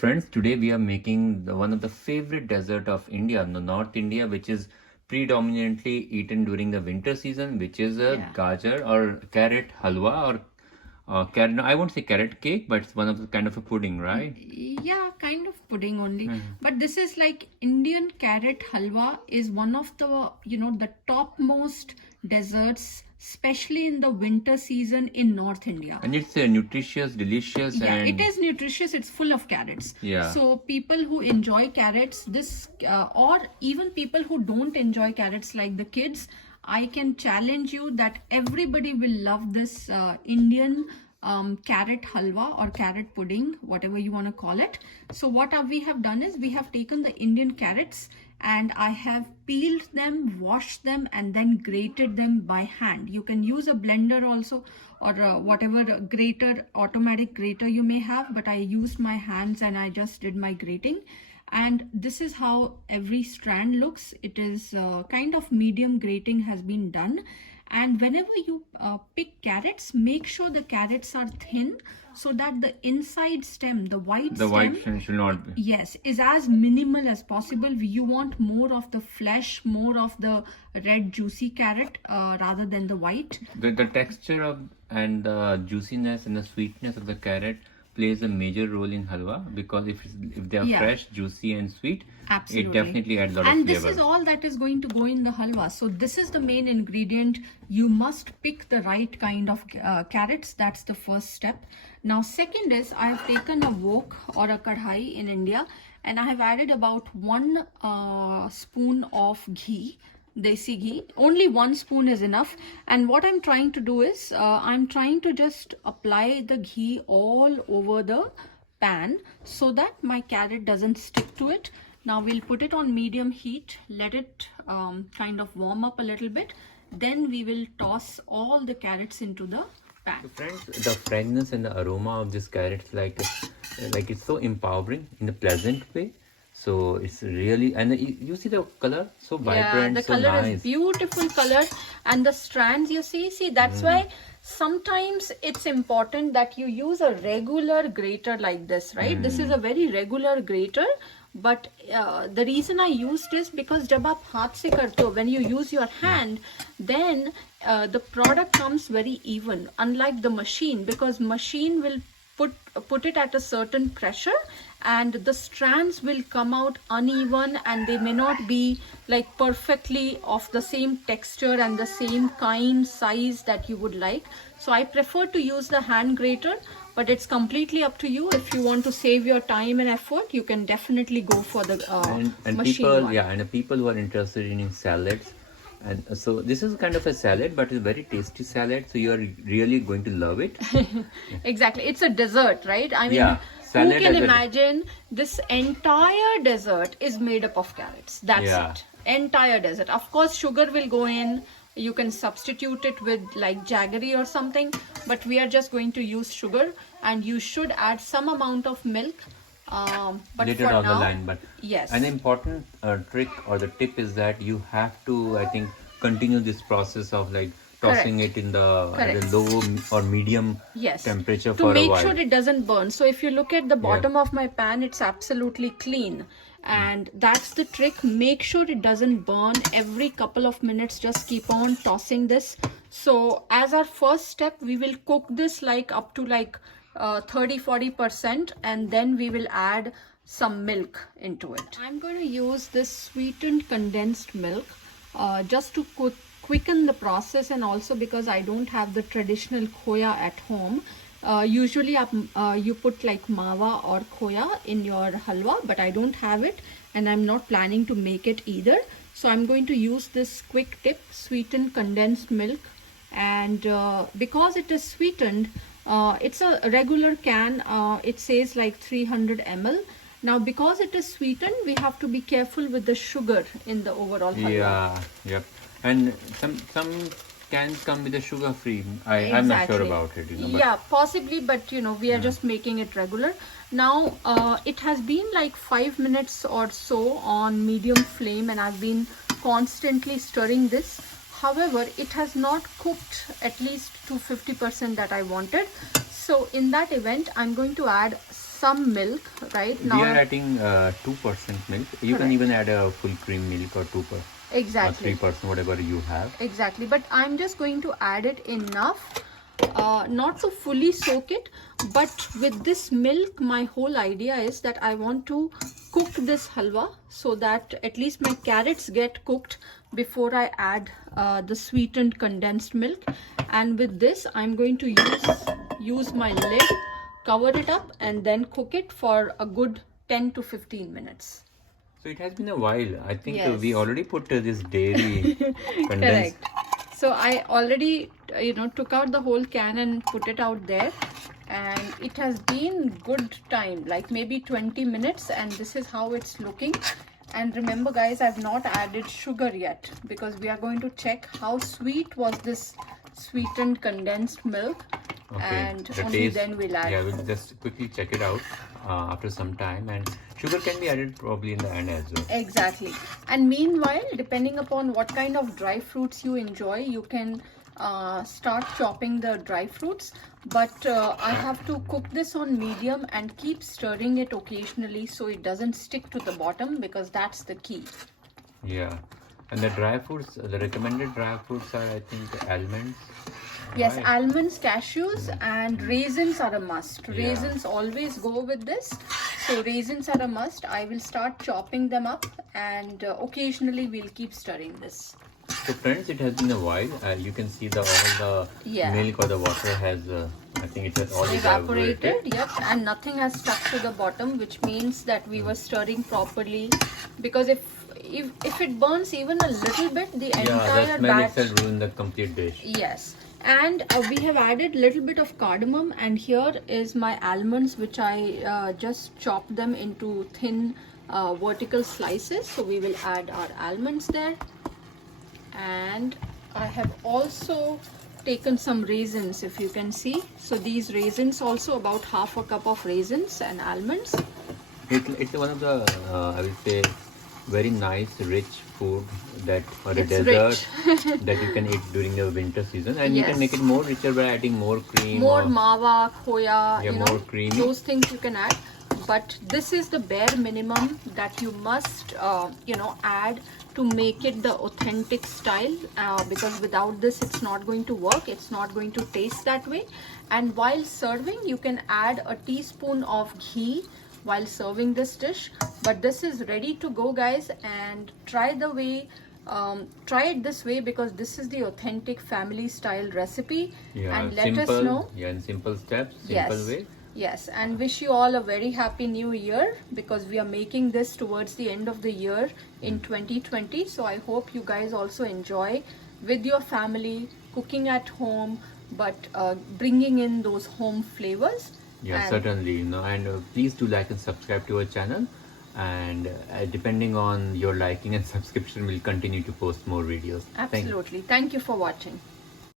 Friends, today we are making one of the favorite dessert of India, the North India, which is predominantly eaten during the winter season, which is a gajar or carrot halwa or carrot. No, I won't say carrot cake, but it's one of the kind of a pudding, right? Yeah, kind of pudding only. But this is like Indian carrot halwa is one of the, the topmost desserts, especially in the winter season in North India. And it's nutritious, delicious, Yeah, and it is nutritious. It's full of carrots. Yeah. So people who enjoy carrots, or even people who don't enjoy carrots, like the kids, I can challenge you that everybody will love this Indian carrot halwa or carrot pudding, whatever you want to call it. So what we have done is we have taken the Indian carrots and I have peeled them, washed them, and then grated them by hand. You can use a blender also, or whatever grater, automatic grater you may have, but I used my hands and I just did my grating. And this is how every strand looks. It is kind of medium grating has been done. And whenever you pick carrots, make sure the carrots are thin so that the inside stem, the white stem should not be. Yes, is as minimal as possible. You want more of the flesh, more of the red juicy carrot rather than the white. The texture of and the juiciness and the sweetness of the carrot plays a major role in halwa, because if they are fresh, juicy and sweet, absolutely, it definitely adds a lot of and flavor. This is all that is going to go in the halwa. So this is the main ingredient. You must pick the right kind of carrots. That's the first step. Now second is, I have taken a wok or a kadhai in India, and I have added about 1 spoon of ghee, desi ghee. Only 1 spoon is enough. And what I'm trying to do is I'm trying to just apply the ghee all over the pan so that my carrot doesn't stick to it. Now we'll put it on medium heat, let it kind of warm up a little bit. Then we will toss all the carrots into the pan. So friends, the fragrance and the aroma of this carrot, like it's so empowering in a pleasant way. So it's really, and you see the color, so vibrant, the so color nice. is beautiful color, and the strands you see that's why sometimes it's important that you use a regular grater like this, right? This is a very regular grater. But the reason I used this because जब आप हाथ से करते हो, when you use your hand, then the product comes very even, unlike the machine, because machine will put it at a certain pressure and the strands will come out uneven and they may not be like perfectly of the same texture and the same kind size that you would like. So I prefer to use the hand grater, but it's completely up to you. If you want to save your time and effort, you can definitely go for the and machine people, one. and the people who are interested in salads, and so this is kind of a salad, but it's a very tasty salad, so you are really going to love it. Exactly, it's a dessert, right? I mean, who can imagine this entire dessert is made up of carrots? That's it. Entire dessert. Of course, sugar will go in. You can substitute it with like jaggery or something, but we are just going to use sugar, and you should add some amount of milk. But later for down now, the line, but yes, an important trick or the tip is that you have to, I think, continue this process of like tossing it in the low or medium temperature for a while to make sure it doesn't burn. So if you look at the bottom of my pan, it's absolutely clean, and that's the trick. Make sure it doesn't burn. Every couple of minutes, just keep on tossing this. So as our first step, we will cook this like up to like 30-40%, and then we will add some milk into it. I'm going to use this sweetened condensed milk just to quicken the process, and also because I don't have the traditional khoya at home. Usually you put like mawa or khoya in your halwa, but I don't have it and I'm not planning to make it either. So I'm going to use this quick tip, sweetened condensed milk. And because it is sweetened, it's a regular can. It says like 300 ml. Now because it is sweetened, we have to be careful with the sugar in the overall halwa. And some cans come with a sugar free. I'm not sure about it, possibly, but we are just making it regular. Now it has been like 5 minutes or so on medium flame, and I've been constantly stirring this. However, it has not cooked at least to 50% that I wanted. So in that event, I'm going to add some milk, right? We are adding 2% milk. You can even add a full cream milk or 2%. Exactly. 3%, whatever you have. Exactly, but I'm just going to add it enough, not to fully soak it, but with this milk, my whole idea is that I want to cook this halwa so that at least my carrots get cooked before I add the sweetened condensed milk. And with this, I'm going to use my lid, cover it up, and then cook it for a good 10 to 15 minutes. So it has been a while. I think Yes. we already put this dairy condensed. Correct. So I already, took out the whole can and put it out there, and it has been good time, like maybe 20 minutes, and this is how it's looking. And remember, guys, I've not added sugar yet because we are going to check how sweet was this sweetened condensed milk, and the only taste, then we'll add. Yeah, we'll just quickly check it out after some time, and sugar can be added probably in the end as well. Exactly. And meanwhile, depending upon what kind of dry fruits you enjoy, you can start chopping the dry fruits. But I have to cook this on medium and keep stirring it occasionally so it doesn't stick to the bottom, because that's the key. Yeah, and the dry fruits, the recommended dry fruits are, I think, almonds. Yes, Right. almonds, cashews, and raisins are a must. Yeah. Raisins always go with this. So raisins are a must. I will start chopping them up, and occasionally we'll keep stirring this. So friends, it has been a while. You can see all the Yeah. milk or the water has, I think it has all Evaporated, yep, and nothing has stuck to the bottom, which means that we were stirring properly. Because if it burns even a little bit, the Yeah, the entire smell batch. itself ruins the complete dish. Yes, and we have added little bit of cardamom, and here is my almonds, which I just chopped them into thin vertical slices. So we will add our almonds there, and I have also taken some raisins, if you can see. So these raisins also, about half a cup of raisins and almonds. It's one of the I will say very nice rich food that for a It's dessert that you can eat during the winter season, and you Yes. can make it more richer by adding more cream. More or, mawa, khoya, Yeah, more creamy. those things you can add. But this is the bare minimum that you must, add to make it the authentic style, because without this, it's not going to work. It's not going to taste that way. And while serving, you can add a teaspoon of ghee while serving this dish. But this is ready to go, guys, and try it this way, because this is the authentic family style recipe. Yeah, And let simple. us know. Yeah, in simple steps, simple Yes. way. Yes, and wish you all a very happy new year, because we are making this towards the end of the year in 2020. So I hope you guys also enjoy with your family, cooking at home, but bringing in those home flavors. Yeah, And- certainly. And please do like and subscribe to our channel. And depending on your liking and subscription, we'll continue to post more videos. Thank you. Absolutely. Thank you for watching.